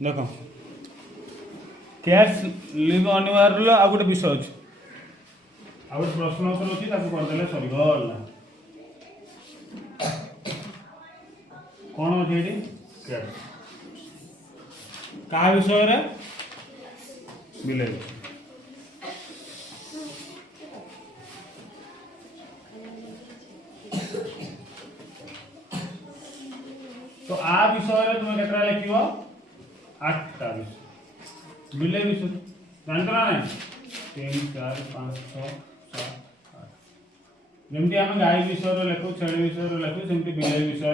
देख cats live anywhere आ गोटे विषय अच्छे आ गोटे प्रश्न उत्तर अच्छी करदे सरी गला कौन अच्छे ये कैट्स क्या विषय रे बिलेई तो आ विषय तुम केतरा लिख 8टा विषय बिले विषय जानते ना 3 4 5 6 7 8 जमती आम गाई विषय लिखु छेली विषय लिखु सेमती बिले विषय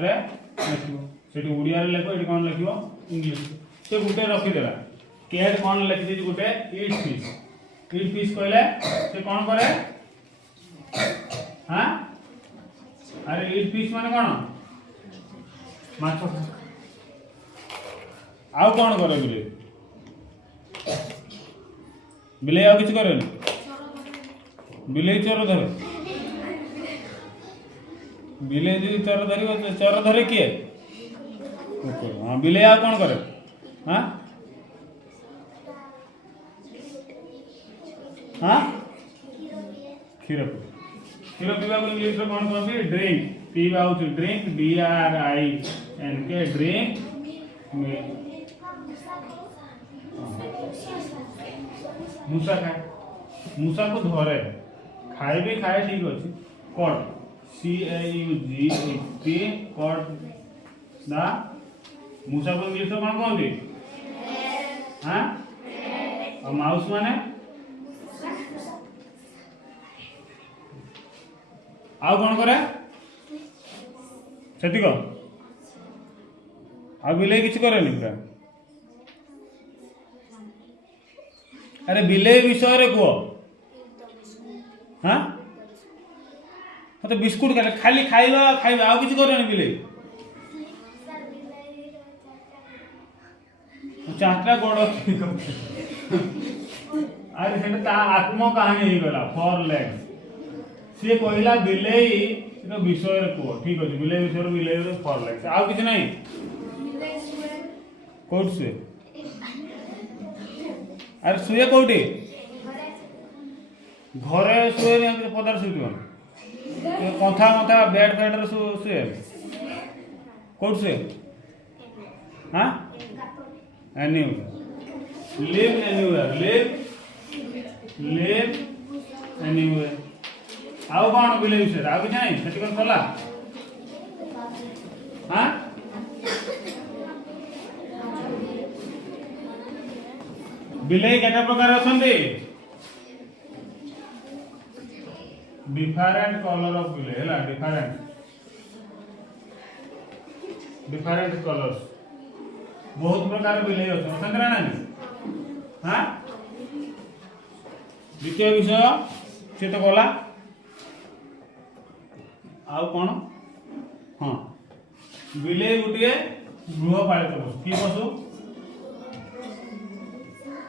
लिखु से ओडिया लिखु ये कौन लिख इंग्लीश से गोटे रखीदेला कैट कौन लिखी गोटे इट फिश कहले से कौन करे हाँ अरे इट फिश माने कौन माछ आउ कौन करे बिले बिले आउ किछ करे बिले चोर धरे बिले जी चोर धरे किए हाँ बिले आउ कौन करे हाँ हाँ क्षीर पीवा इंग्लीश में कौन कहते ड्रिंक पीवा हूँ ड्रिंक DRINK ड्रिंक मूसा खाए मूसा को धरे खाए भी खाए ठीक अच्छे कट CAUGT कट ना मूसा को इंग्लीश में कौन कहते हाँ और माउस माने आउ कौन करे सेतिक आ बिले किसी करे पूरा अरे बिले विषय रे कह हाँ मतलब बिस्कुट खाली खाइबा खाइबा आउ किसी करे बिले चारटा गोड़ अरे से आत्म कहानी हो गला 4 legs सी कहला बिलेई विषय कह ठीक अच्छे बिले विषय बिले 4 legs आउ कि नहीं कौट शुए अरे शुए कौटी घरे शुए पदार शुए कंथा मथा बेड फेड शुए कौट शुए हाँ anywhere live anywhere live anywhere आउ कौन बिले विषय आउ कि नहीं सेठी कर सला हाँ बिले केटा प्रकार अछंती डिफरेंट कलर ऑफ बिले हैला डिफरेंट कलर्स बहुत प्रकार बिले अछंती ना हाँ द्वितीय विषय से तो गला आउ कौन हाँ बिले गोटे गृहपालित पशु कि पशु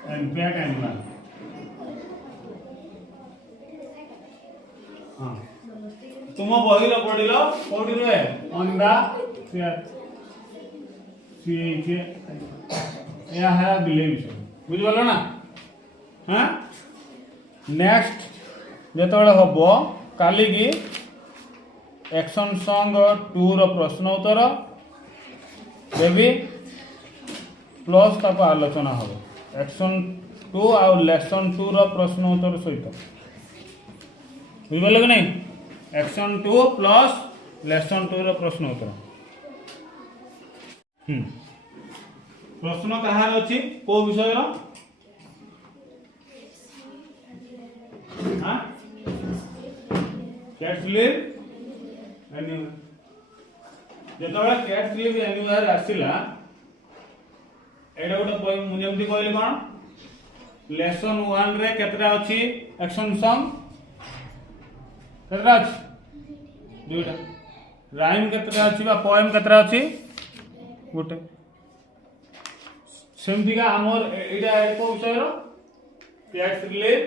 पेट एनिमल हाँ तुम बहिल पढ़िल कौटी रुहे अंडा यह है बिले विषय बुझिपाल ना हाँ नेक्स्ट जो हम काली की एक्शन सॉन्ग 2 रो प्रश्न उत्तर देवी प्लस ताको आलोचना हो एक्शन 2 आ लेसन 2 रो प्रश्न उत्तर सहित बुझिपाल कि नहीं एक्शन 2 प्लस लेसन 2 रो प्रश्न उत्तर प्रश्न कहार अच्छी को विषय हाँ कैट्स लिव जो कैट्स लिव एनीवेयर आसिला एटा गोटे मुझे कहली कौन लेसन 1 रे केतरा अच्छी एक्शन सॉन्ग केतरा अच्छी दुईटा राइम केतरा अच्छी बा पोएम केतरा अच्छी गोटे सेमतिका आमर एटा एको विषय कैट्स लिव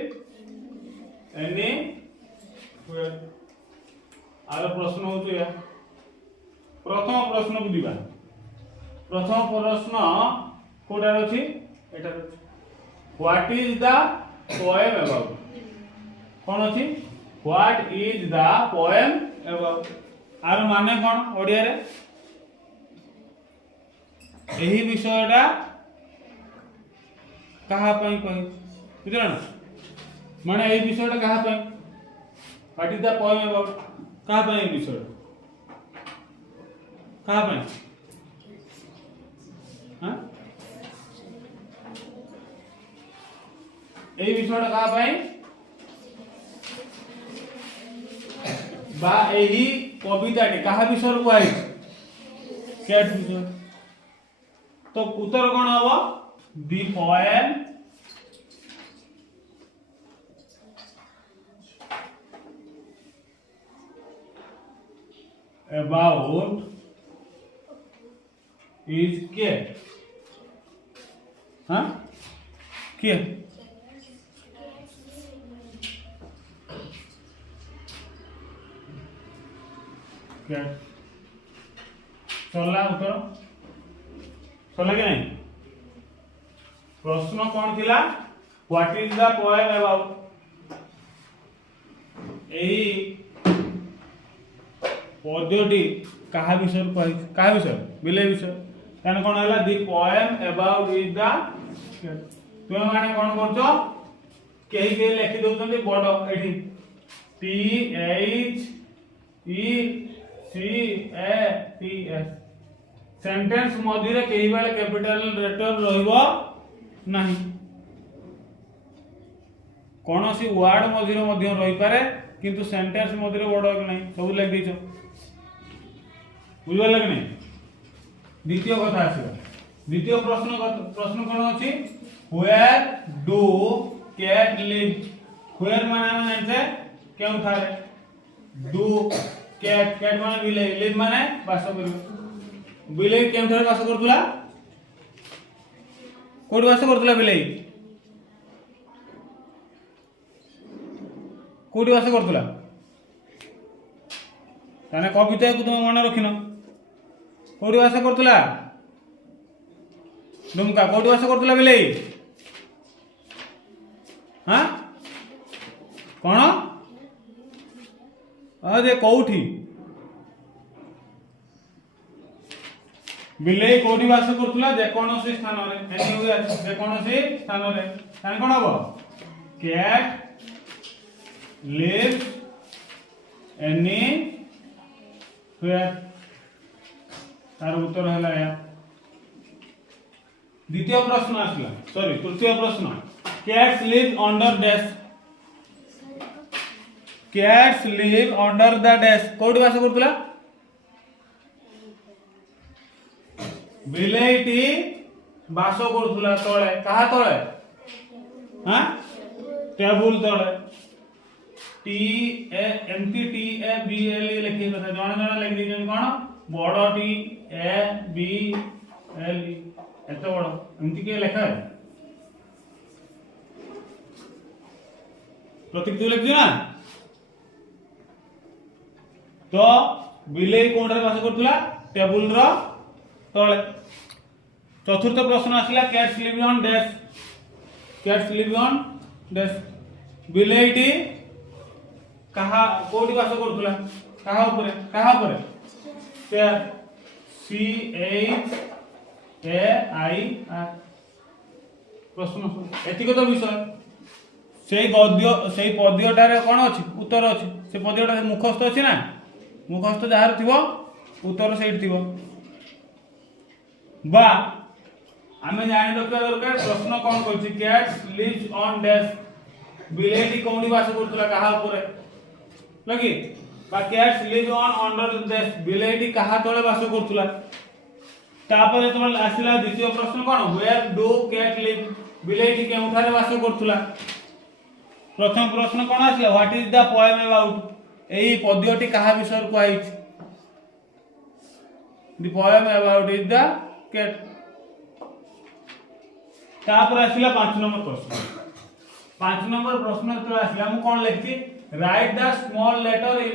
एनी आर प्रश्न हो प्रथम प्रश्न को दिबा प्रथम प्रश्न कोटार अछि एटार अछि what is the poem about कोन अछि what is the poem about आर माने कोन ओडिया रे एही विषयटा कहा पई कहि बुझला ना माने एही विषयटा कहा पई what is the poem about कहा पई एही विषय कहा पई हां एही विषयटा कहा पई बा एही कविताटी कहा विषय कोइ कैट विषय तो उत्तर कोन हबो दी पोएम अबाउट इज cat हाँ cat cat चला उत्तर चला कि नहीं प्रश्न कौन थिला what is the poem about एही पद्यटी कहा विषय कहि कहा विषय बिले विषय कान कोन हला दी पोएम अबाउट इज द तुम माने कोन करछो केही के लिखि दउतंती बड एठी T H E C A T S sentence मध्य कई बेले कैपिटल लेटर रहइबो नाही कोनोसी वर्ड मध्य रही पारे किंतु सेंटेंस मध्य बड़ कि नहीं सब लिख दीचो बुझल कि नहीं द्वितीय कथा आसीबा द्वितीय प्रश्न कोन अछि where do cat live where माने जानते केउ थारे डू कैट कैट माने बिले लिव माने वास करियो बिले केउ थारे वास करतुला कोड वास करतुला बिले कोडी वास करतुला ताने कविता को तुम मन रखिनो कोडी वास करतुला दुमका कोडी वास करतुला बिले हां कोन अरे कोठी बिले कोडी वास करतुला जे कोनोसी स्थान रे एनीवेयर जे कोनोसी स्थान रे ताने कोन हबो कैट lives anywhere तार उत्तर हैला या द्वितीय प्रश्न आसला सॉरी तृतीय प्रश्न cats live under dash cats live under the dash कोडी वास करतुला बिलेटी वास करतुला तळे कहा तळे हां टेबल तळे T A M T T A B L E लिखि कथा जण जण लिखि दिजन कोन बड़ T A B L E एत बड़ एमती के लिखा है प्रतीक दु लिख दिना तो बिले कोन रे वास करतुला टेबल रो तळे चतुर्थ प्रश्न आसिला cats live on dash cats live on dash बिलेटी कहा कोडी वास करतुला कहा ऊपर chair C H A I R प्रश्न एतिक तो विषय सेई गद्य सेई पद्यटारे कोन अछि उत्तर अछि से पद्यटा मुखस्थ अछि ना मुखस्थ जहार थिबो उत्तर सेठ थिबो बा आमे जानि रखिया दरकार प्रश्न कोन कहछि कैट्स लिव्स ऑन डैश बिलेटी कोडी वास करतुला कहा ऊपर लगी बा cats live on under the बिलेटी कहा तळे वास करतुला तापर तमल आसिला द्वितीय प्रश्न कोन वेयर डू कैट लिव बिलेटी के उठारे वास करतुला प्रथम प्रश्न कोन आसिला what is the poem about एई पद्यटी कहा विषय को आइछ the poem about is the cat तापर आसिला 5 नंबर प्रश्न 5 नंबर प्रश्न तो आसिला मु कोन लिखछि write the small letter in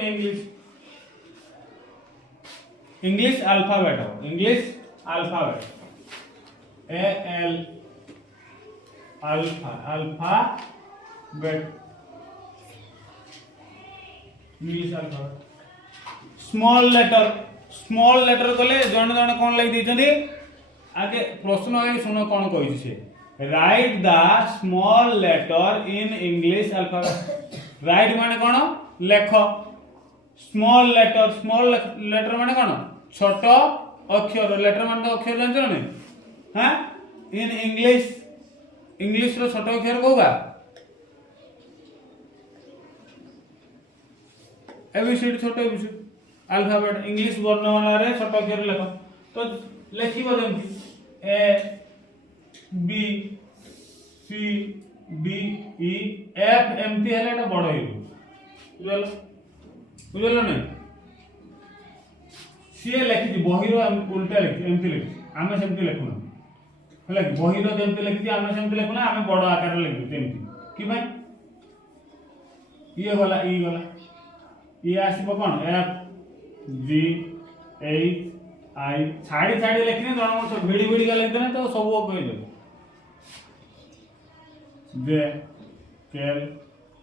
English alphabet AL alpha alphabet English alpha small letter कले जन जन कौन लगी देछंती आगे प्रश्न आगे सुनो कौन कहि से write the small letter in English alphabet write माने कौन लेख स्मॉल लेटर माने कौन छोट अक्षर लेटर माने तो अक्षर जानछ ना हां इन इंग्लिश रो छोट अक्षर कोगा एबीसीडी छोट एबीसीडी अल्फाबेट इंग्लिश वर्णमाला रे छोट अक्षर लेख तो लेखिबो जेमति A B C D E F एमती हेले एटा बड़ हेलो बुझल ना सी लेखि बही रो उल्टा लिखि एमती लिखि आमे सेमती लिखुना हला कि बही रो जेमती लिखि आमे सेमती लिखुना आमे बड़ आकार लिखि जेमती कि भाई ये वाला ई वाला ये आसीबो कोन एफ जी एच आई छाड़ी छाड़ी लिखने जण मत भिडी भिडी का लिख देना तो सब वो कहि दे जे केल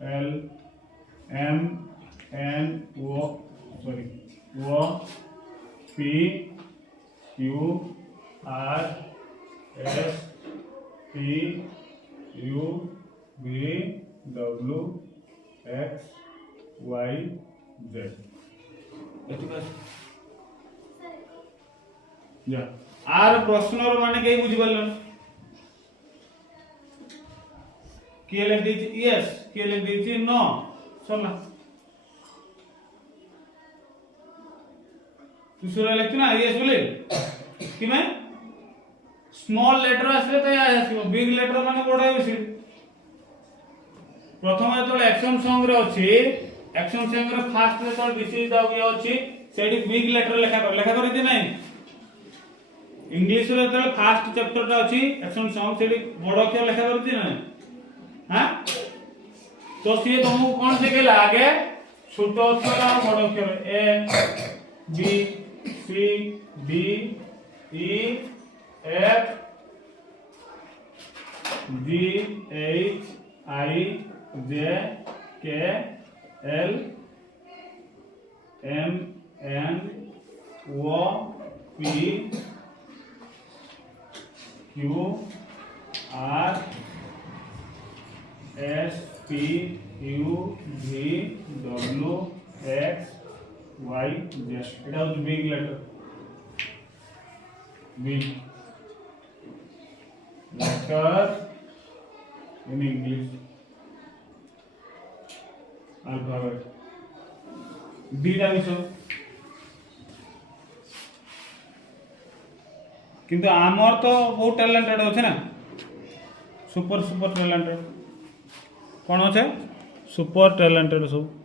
L M N O sorry O P Q R S T U V W X Y Z एतिका जा आर प्रश्नर माने के बुझि परलन के लिख दी यस के लिख दी नो सरला दूसरा लिख ना यस बोले कि मैं स्मॉल लेटर आसले तो या आसीबो बिग लेटर माने बड़ बेसी प्रथम तो एक्शन सॉन्ग रे अछि एक्शन सॉन्ग रे फास्ट रे तो दिस इज द वे अछि सेडी बिग लेटर लेखा कर दे नहीं इंग्लिश रे तो फास्ट चैप्टर टा अछि एक्शन सॉन्ग सेडी बड़ अक्षर लेखा कर दे ना हां तो सी तुमको कौन से के आगे छोट अक्षर और बड़ अक्षर A B C D E F G H I J K L M N O P Q R S P U V W X Y Z it was big letter big letter in English alphabet बीटा विषय किंतु आमर तो बहुत talented अच्छे ना super talented कौन अच्छे सुपर टैलेंटेड सब